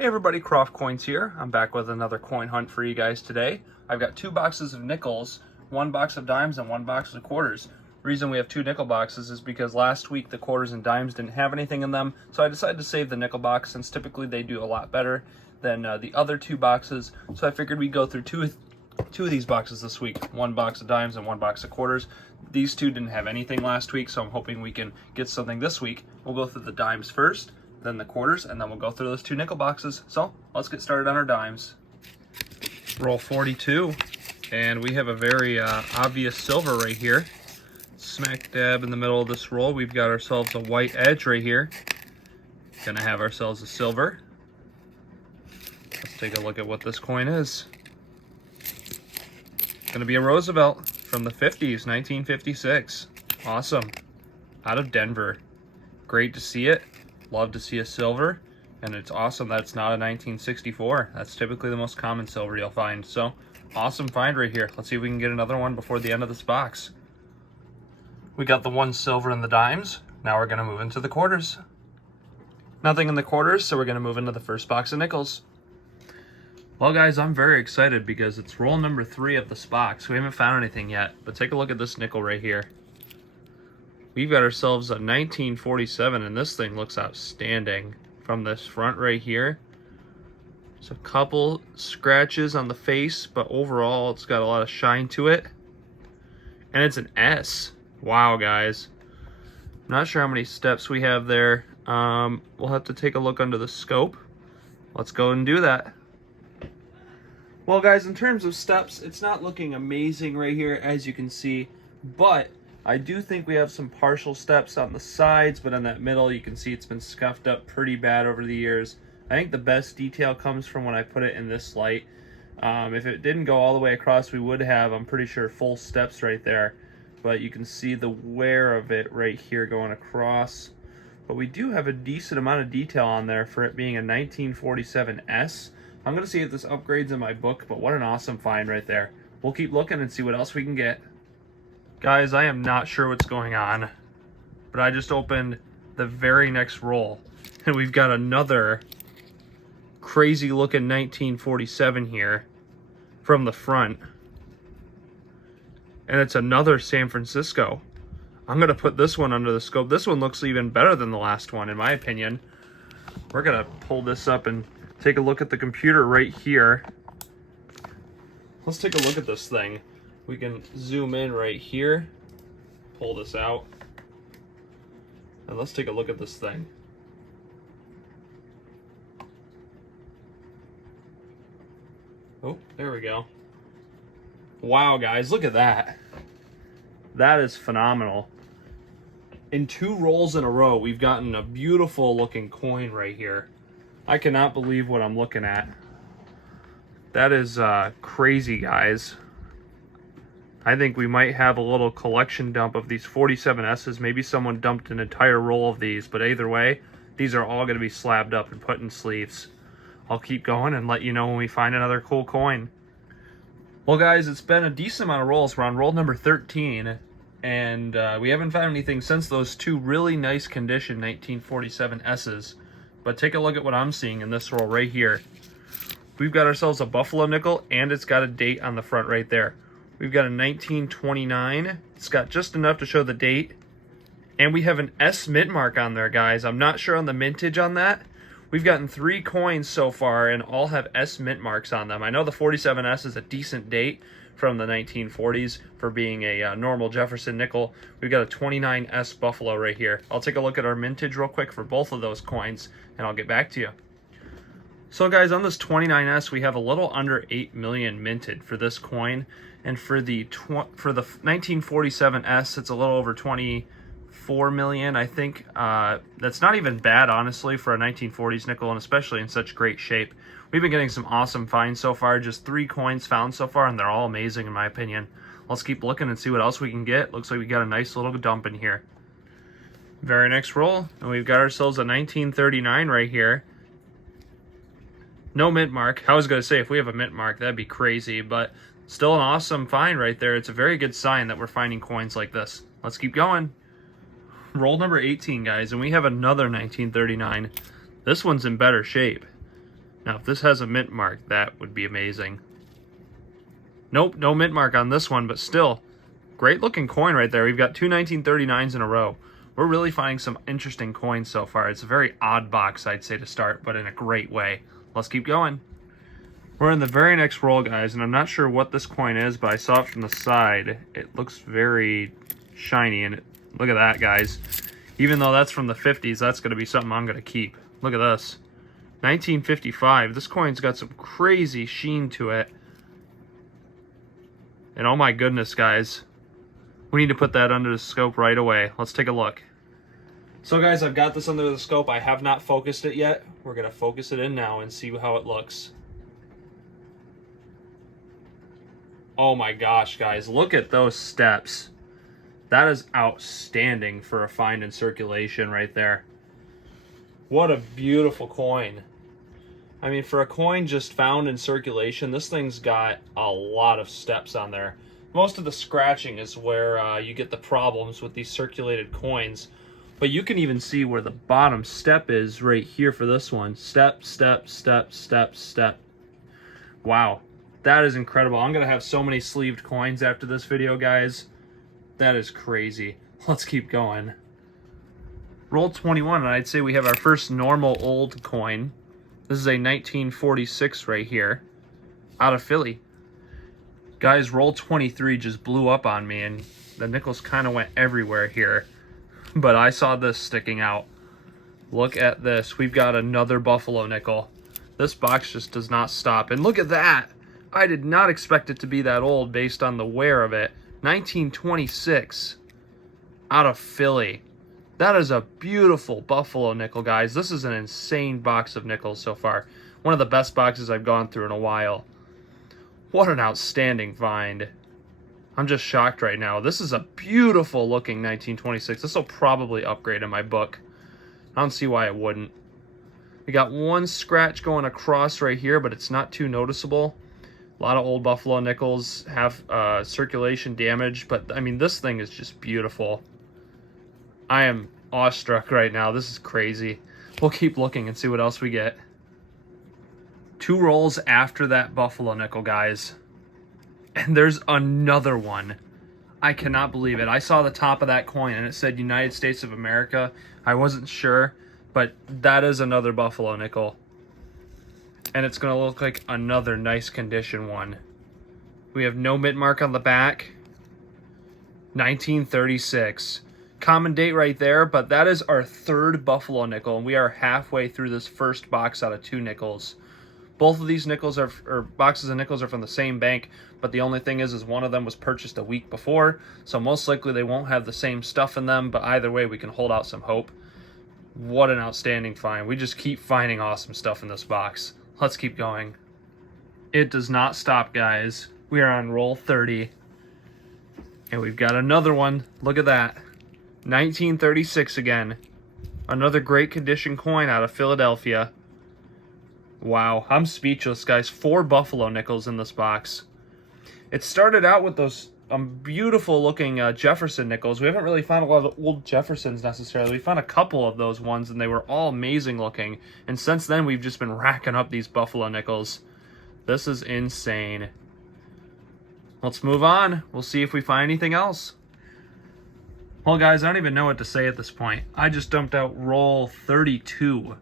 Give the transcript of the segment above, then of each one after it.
Hey everybody, Croft Coins here. I'm back with another coin hunt for you guys today. I've got 2 boxes of nickels, 1 box of dimes, and 1 box of quarters. The reason we have 2 nickel boxes is because last week the quarters and dimes didn't have anything in them, so I decided to save the nickel box since typically they do a lot better than the other 2 boxes. So I figured we'd go through two of these boxes this week, 1 box of dimes and 1 box of quarters. These 2 didn't have anything last week, so I'm hoping we can get something this week. We'll go through the dimes first, then the quarters, and then we'll go through those 2 nickel boxes. So let's get started on our dimes. Roll 42, and we have a very obvious silver right here. Smack dab in the middle of this roll, we've got ourselves a white edge right here. Gonna have ourselves a silver. Let's take a look at what this coin is. Gonna be a Roosevelt from the 50s, 1956. Awesome. Out of Denver. Great to see it. Love to see a silver, and it's awesome that it's not a 1964. That's typically the most common silver you'll find. So, awesome find right here. Let's see if we can get another one before the end of this box. We got the 1 silver in the dimes. Now we're gonna move into the quarters. Nothing in the quarters, so we're gonna move into the first box of nickels. Well guys, I'm very excited because it's roll number 3 of this box. We haven't found anything yet, but take a look at this nickel right here. We've got ourselves a 1947, and this thing looks outstanding from this front right here. There's a couple scratches on the face, but overall it's got a lot of shine to it. And it's an S. Wow, guys. Not sure how many steps we have there. We'll have to take a look under the scope. Let's go and do that. Well, guys, in terms of steps, it's not looking amazing right here, as you can see, but I do think we have some partial steps on the sides, but in that middle, you can see it's been scuffed up pretty bad over the years. I think the best detail comes from when I put it in this light. If it didn't go all the way across, we would have, I'm pretty sure, full steps right there. But you can see the wear of it right here going across. But we do have a decent amount of detail on there for it being a 1947 S. I'm going to see if this upgrades in my book, but what an awesome find right there. We'll keep looking and see what else we can get. Guys, I am not sure what's going on, but I just opened the very next roll, and we've got another crazy looking 1947 here from the front, and it's another San Francisco. I'm going to put this one under the scope. This one looks even better than the last one, in my opinion. We're going to pull this up and take a look at the computer right here. Let's take a look at this thing. We can zoom in right here, pull this out, and let's take a look at this thing. Oh, there we go. Wow, guys, look at that. That is phenomenal. In 2 rolls in a row, we've gotten a beautiful looking coin right here. I cannot believe what I'm looking at. That is crazy, guys. I think we might have a little collection dump of these 47S's. Maybe someone dumped an entire roll of these, but either way, these are all going to be slabbed up and put in sleeves. I'll keep going and let you know when we find another cool coin. Well, guys, it's been a decent amount of rolls. We're on roll number 13, and we haven't found anything since those 2 really nice condition 1947S's. But take a look at what I'm seeing in this roll right here. We've got ourselves a Buffalo nickel, and it's got a date on the front right there. We've got a 1929. It's got just enough to show the date. And we have an S mint mark on there, guys. I'm not sure on the mintage on that. We've gotten 3 coins so far, and all have S mint marks on them. I know the 47S is a decent date from the 1940s for being a normal Jefferson nickel. We've got a 29S Buffalo right here. I'll take a look at our mintage real quick for both of those coins, and I'll get back to you. So guys, on this 29S, we have a little under 8 million minted for this coin. And for the 1947S, it's a little over 24 million, I think. That's not even bad, honestly, for a 1940s nickel, and especially in such great shape. We've been getting some awesome finds so far. Just 3 coins found so far, and they're all amazing, in my opinion. Let's keep looking and see what else we can get. Looks like we got a nice little dump in here. Very next roll, and we've got ourselves a 1939 right here. No mint mark. I was going to say, if we have a mint mark, that'd be crazy, but still an awesome find right there. It's a very good sign that we're finding coins like this. Let's keep going. Roll number 18, guys, and we have another 1939. This one's in better shape. Now, if this has a mint mark, that would be amazing. Nope, no mint mark on this one, but still, great looking coin right there. We've got two 1939s in a row. We're really finding some interesting coins so far. It's a very odd box, I'd say, to start, but in a great way. Let's keep going. We're in the very next roll, guys, and I'm not sure what this coin is, but I saw it from the side. It looks very shiny, and look at that, guys. Even though that's from the 50s, that's going to be something I'm going to keep. Look at this. 1955. This coin's got some crazy sheen to it. And oh my goodness, guys. We need to put that under the scope right away. Let's take a look. So guys, I've got this under the scope. I have not focused it yet. We're going to focus it in now and see how it looks. Oh my gosh, guys. Look at those steps. That is outstanding for a find in circulation right there. What a beautiful coin. I mean, for a coin just found in circulation, this thing's got a lot of steps on there. Most of the scratching is where you get the problems with these circulated coins. But you can even see where the bottom step is right here for this one. Step, step, step, step, step. Wow. That is incredible. I'm going to have so many sleeved coins after this video, guys. That is crazy. Let's keep going. Roll 21, and I'd say we have our first normal old coin. This is a 1946 right here, out of Philly. Guys, roll 23 just blew up on me, and the nickels kind of went everywhere here. But I saw this sticking out. Look at this. We've got another Buffalo nickel. This box just does not stop. And look at that. I did not expect it to be that old based on the wear of it. 1926, out of Philly. That is a beautiful Buffalo nickel, guys. This is an insane box of nickels so far. One of the best boxes I've gone through in a while. What an outstanding find. I'm just shocked right now. This is a beautiful looking 1926. This will probably upgrade in my book. I don't see why it wouldn't. We got one scratch going across right here, but it's not too noticeable. A lot of old Buffalo nickels have circulation damage, but I mean, this thing is just beautiful. I am awestruck right now. This is crazy. We'll keep looking and see what else we get. Two rolls after that Buffalo nickel, guys. And there's another one. I cannot believe it. I saw the top of that coin and it said United States of America. I wasn't sure, but that is another Buffalo nickel. And it's going to look like another nice condition one. We have no mint mark on the back. 1936. Common date right there, but that is our third Buffalo nickel, and we are halfway through this first box out of two nickels. Both of these nickels are, or boxes of nickels, are from the same bank, but the only thing is one of them was purchased a week before, so most likely they won't have the same stuff in them, but either way we can hold out some hope. What an outstanding find. We just keep finding awesome stuff in this box. Let's keep going. It does not stop, guys. We are on roll 30. And we've got another one. Look at that. 1936 again. Another great condition coin out of Philadelphia. Wow, I'm speechless, guys. 4 Buffalo nickels in this box. It started out with those beautiful looking Jefferson nickels. We haven't really found a lot of old Jeffersons necessarily. We found a couple of those ones and they were all amazing looking. And since then we've just been racking up these Buffalo nickels. This is insane. Let's move on. We'll see if we find anything else. Well, guys, I don't even know what to say at this point. I just dumped out roll 32.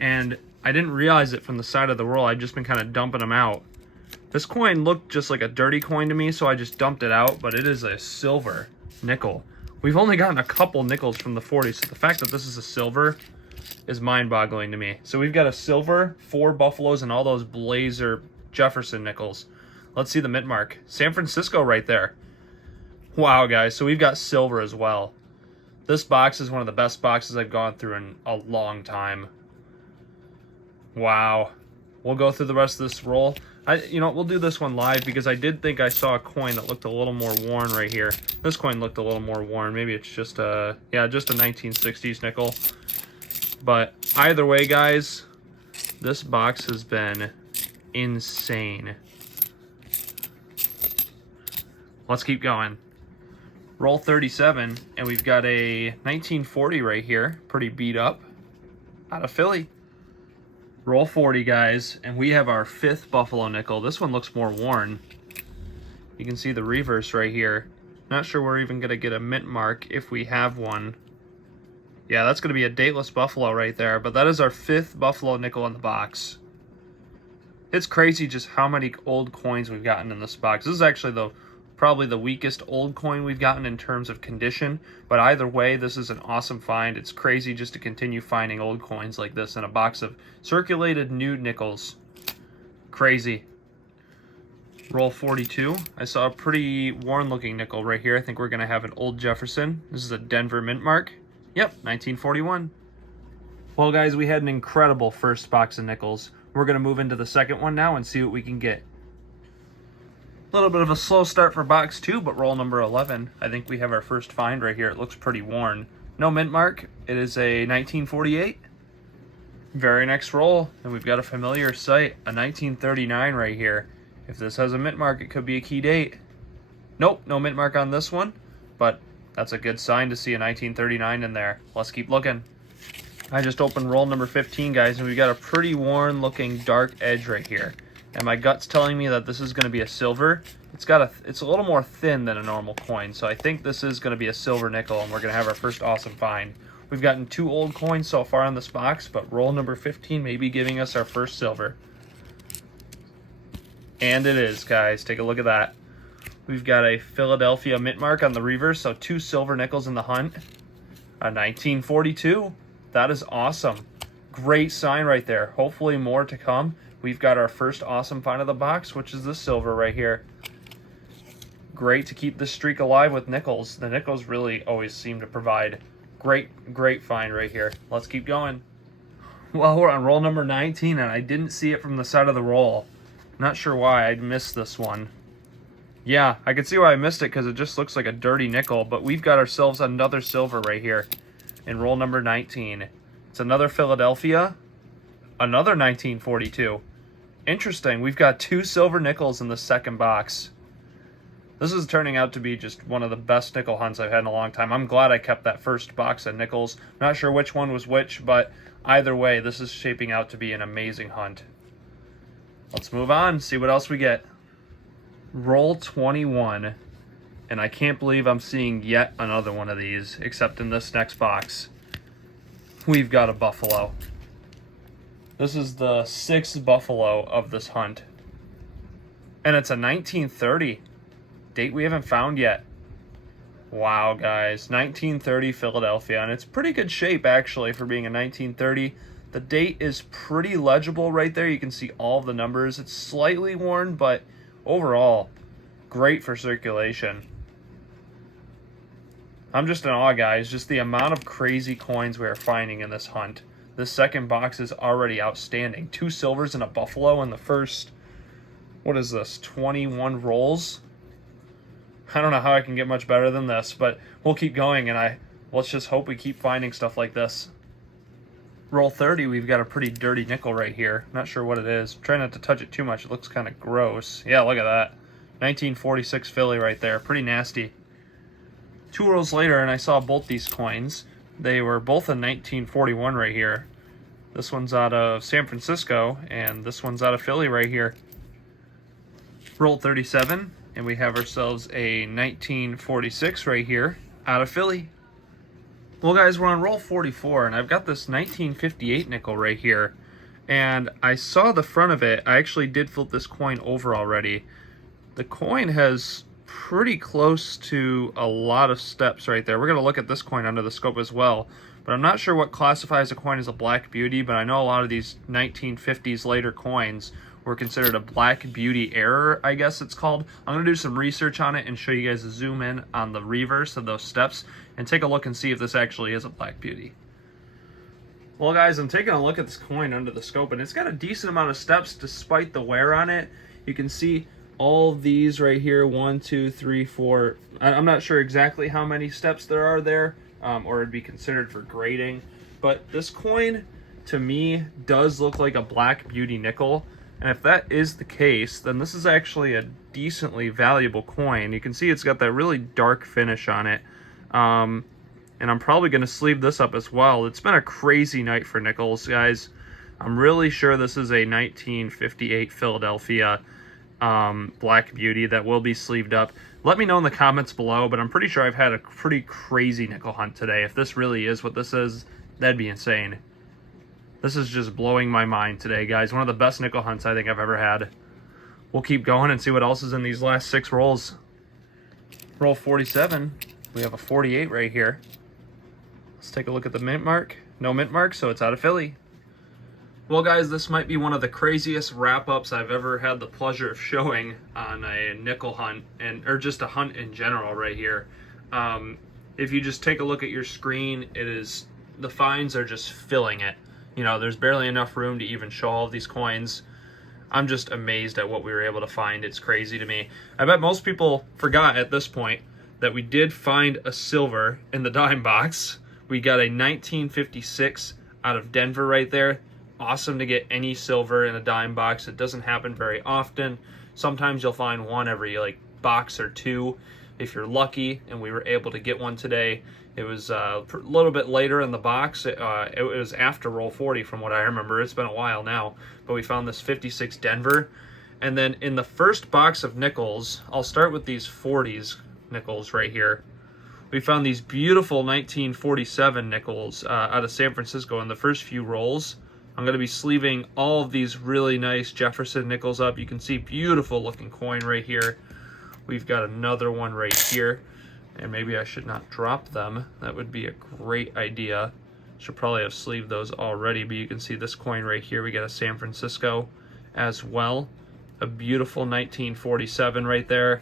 And I didn't realize it from the side of the roll. I've just been kind of dumping them out. This coin looked just like a dirty coin to me, so I just dumped it out, but it is a silver nickel. We've only gotten a couple nickels from the 40s, so the fact that this is a silver is mind-boggling to me. So we've got a silver, 4 Buffaloes, and all those Blazer Jefferson nickels. Let's see the mint mark. San Francisco right there. Wow, guys, so we've got silver as well. This box is one of the best boxes I've gone through in a long time. Wow. We'll go through the rest of this roll. We'll do this one live because I did think I saw a coin that looked a little more worn right here. This coin looked a little more worn. Maybe it's just a 1960s nickel. But either way, guys, this box has been insane. Let's keep going. Roll 37, and we've got a 1940 right here, pretty beat up, out of Philly. Roll 40, guys, and we have our 5th Buffalo nickel. This one looks more worn. You can see the reverse right here. Not sure we're even going to get a mint mark if we have one. Yeah, that's going to be a dateless Buffalo right there, but that is our 5th Buffalo nickel in the box. It's crazy just how many old coins we've gotten in this box. This is actually probably the weakest old coin we've gotten in terms of condition, but either way, this is an awesome find. It's crazy just to continue finding old coins like this in a box of circulated new nickels. Crazy. Roll 42. I saw a pretty worn looking nickel right here. I think we're going to have an old Jefferson. This is a Denver mint mark. Yep, 1941. Well, guys, we had an incredible first box of nickels. We're going to move into the second one now and see what we can get. A little bit of a slow start for box 2, but roll number 11. I think we have our first find right here. It looks pretty worn. No mint mark. It is a 1948. Very next roll, and we've got a familiar sight, a 1939 right here. If this has a mint mark, it could be a key date. Nope, no mint mark on this one, but that's a good sign to see a 1939 in there. Let's keep looking. I just opened roll number 15, guys, and we've got a pretty worn looking dark edge right here. And my gut's telling me that this is going to be a silver. It's a little more thin than a normal coin, so I think this is going to be a silver nickel, and we're going to have our first awesome find. We've gotten 2 old coins so far in this box, but roll number 15 may be giving us our first silver. And it is, guys. Take a look at that. We've got a Philadelphia mint mark on the reverse, so 2 silver nickels in the hunt. A 1942. That is awesome. Great sign right there. Hopefully more to come. We've got our first awesome find of the box, which is the silver right here. Great to keep this streak alive with nickels. The nickels really always seem to provide great find right here. Let's keep going. Well, we're on roll number 19, and I didn't see it from the side of the roll. Not sure why I missed this one. Yeah, I can see why I missed it because it just looks like a dirty nickel, but we've got ourselves another silver right here in roll number 19. It's another Philadelphia, another 1942. Interesting, we've got 2 silver nickels in the second box. This is turning out to be just one of the best nickel hunts I've had in a long time. I'm glad I kept that first box of nickels. Not sure which one was which, but either way, this is shaping out to be an amazing hunt. Let's move on, see what else we get. Roll 21, and I can't believe I'm seeing yet another one of these, except in this next box. We've got a Buffalo. This is the 6th Buffalo of this hunt. And it's a 1930. Date we haven't found yet. Wow, guys. 1930 Philadelphia, and it's pretty good shape, actually, for being a 1930. The date is pretty legible right there. You can see all the numbers. It's slightly worn, but overall, great for circulation. I'm just in awe, guys. Just the amount of crazy coins we are finding in this hunt. This second box is already outstanding. 2 silvers and a Buffalo in the first, what is this, 21 rolls? I don't know how I can get much better than this, but we'll keep going, and let's just hope we keep finding stuff like this. Roll 30, we've got a pretty dirty nickel right here. Not sure what it is. Try not to touch it too much. It looks kind of gross. Yeah, look at that. 1946 Philly right there. Pretty nasty. 2 rolls later, and I saw both these coins. They were both in 1941 right here. This one's out of San Francisco, and this one's out of Philly right here. Roll 37, and we have ourselves a 1946 right here out of Philly. Well, guys, we're on roll 44, and I've got this 1958 nickel right here. And I saw the front of it. I actually did flip this coin over already. The coin has pretty close to a lot of steps right there. We're going to look at this coin under the scope as well. But I'm not sure what classifies a coin as a Black Beauty, but I know a lot of these 1950s later coins were considered a Black Beauty error, I guess it's called. I'm going to do some research on it and show you guys a zoom in on the reverse of those steps and take a look and see if this actually is a Black Beauty. Well, guys, I'm taking a look at this coin under the scope, and it's got a decent amount of steps despite the wear on it. You can see all these right here, 1, 2, 3, 4. I'm not sure exactly how many steps there are there, or it'd be considered for grading. But this coin, to me, does look like a Black Beauty nickel. And if that is the case, then this is actually a decently valuable coin. You can see it's got that really dark finish on it. And I'm probably going to sleeve this up as well. It's been a crazy night for nickels, guys. I'm really sure this is a 1958 Philadelphia Black Beauty that will be sleeved up. Let me know in the comments below, but I'm pretty sure I've had a pretty crazy nickel hunt today. If this really is what this is, that'd be insane. This is just blowing my mind today, guys. One of the best nickel hunts I think I've ever had. We'll keep going and see what else is in these last 6 rolls. Roll 47. We have a 48 right here. Let's take a look at the mint mark. No mint mark, so it's out of Philly. Well, guys, this might be one of the craziest wrap-ups I've ever had the pleasure of showing on a nickel hunt, or just a hunt in general right here. If you just take a look at your screen, the finds are just filling it. You know, there's barely enough room to even show all of these coins. I'm just amazed at what we were able to find. It's crazy to me. I bet most people forgot at this point that we did find a silver in the dime box. We got a 1956 out of Denver right there. Awesome to get any silver in a dime box. It doesn't happen very often. Sometimes you'll find one every box or two if you're lucky, and we were able to get one today. It was a little bit later in the box. It was after roll 40 from what I remember. It's been a while now, but we found this 56 Denver. And then in the first box of nickels, I'll start with these 40s nickels right here. We found these beautiful 1947 nickels out of San Francisco in the first few rolls. I'm going to be sleeving all of these really nice Jefferson nickels up. You can see beautiful looking coin right here. We've got another one right here. And maybe I should not drop them. That would be a great idea. Should probably have sleeved those already, but you can see this coin right here. We got a San Francisco as well. A beautiful 1947 right there.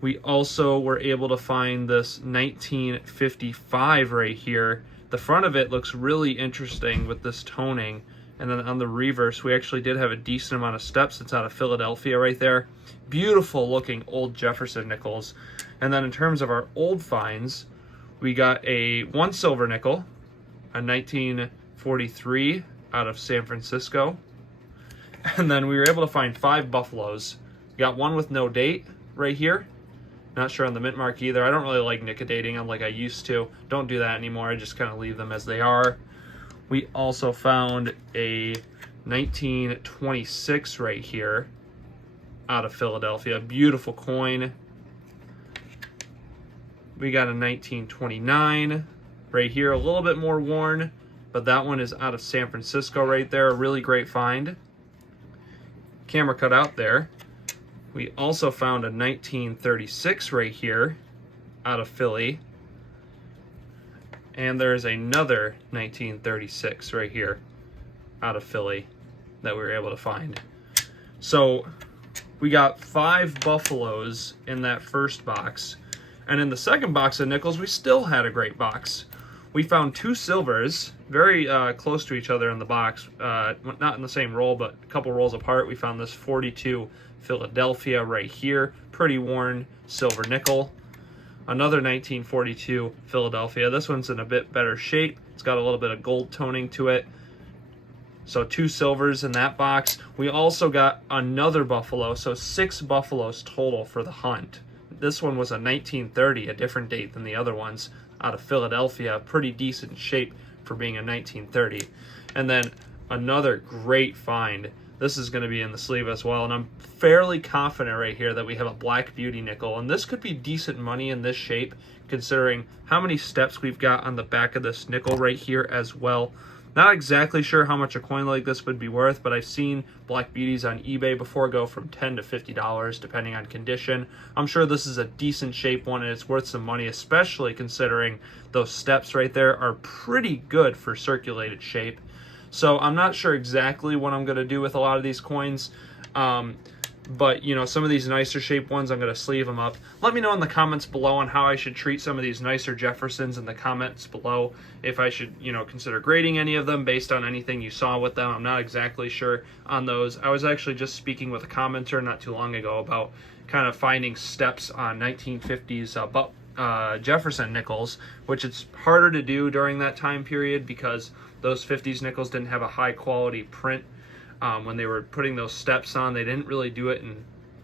We also were able to find this 1955 right here. The front of it looks really interesting with this toning. And then on the reverse, we actually did have a decent amount of steps. It's out of Philadelphia right there. Beautiful looking old Jefferson nickels. And then in terms of our old finds, we got a 1 silver nickel, a 1943 out of San Francisco. And then we were able to find 5 buffaloes. We got one with no date right here. Not sure on the mint mark either. I don't really like nickel-dating them like I used to. Don't do that anymore. I just kind of leave them as they are. We also found a 1926 right here out of Philadelphia. Beautiful coin. We got a 1929 right here, a little bit more worn, but that one is out of San Francisco right there. A really great find. Camera cut out there. We also found a 1936 right here out of Philly. And there's another 1936 right here out of Philly that we were able to find. So we got 5 buffaloes in that first box. And in the second box of nickels, we still had a great box. We found 2 silvers, very close to each other in the box. Not in the same roll, but a couple rolls apart. We found this 42 Philadelphia right here. Pretty worn silver nickel. Another 1942 Philadelphia. This one's in a bit better shape. It's got a little bit of gold toning to it. So 2 silvers in that box. We also got another buffalo, so 6 buffaloes total for the hunt. This one was a 1930, a different date than the other ones, out of Philadelphia. Pretty decent shape for being a 1930. And then another great find. This is going to be in the sleeve as well, and I'm fairly confident right here that we have a Black Beauty nickel, and this could be decent money in this shape, considering how many steps we've got on the back of this nickel right here as well. Not exactly sure how much a coin like this would be worth, but I've seen Black Beauties on eBay before go from $10 to $50 depending on condition. I'm sure this is a decent shape one and it's worth some money, especially considering those steps right there are pretty good for circulated shape. So I'm not sure exactly what I'm going to do with a lot of these coins. But, you know, some of these nicer shaped ones, I'm going to sleeve them up. Let me know in the comments below on how I should treat some of these nicer Jeffersons in the comments below. If I should, you know, consider grading any of them based on anything you saw with them. I'm not exactly sure on those. I was actually just speaking with a commenter not too long ago about kind of finding steps on 1950s Jefferson nickels, which it's harder to do during that time period because those 50s nickels didn't have a high quality print. When they were putting those steps on, they didn't really do it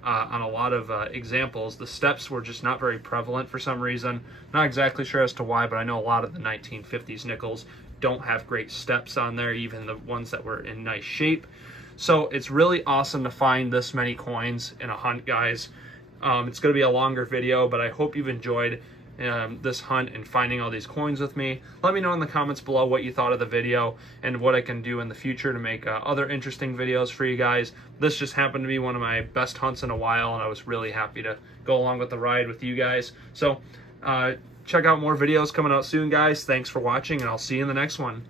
on a lot of examples. The steps were just not very prevalent for some reason. Not exactly sure as to why, but I know a lot of the 1950s nickels don't have great steps on there, even the ones that were in nice shape. So it's really awesome to find this many coins in a hunt, guys. It's going to be a longer video, but I hope you've enjoyed this hunt and finding all these coins with me. Let me know in the comments below what you thought of the video and what I can do in the future to make other interesting videos for you guys. This just happened to be one of my best hunts in a while, and I was really happy to go along with the ride with you guys. So check out more videos coming out soon, guys. Thanks for watching, and I'll see you in the next one.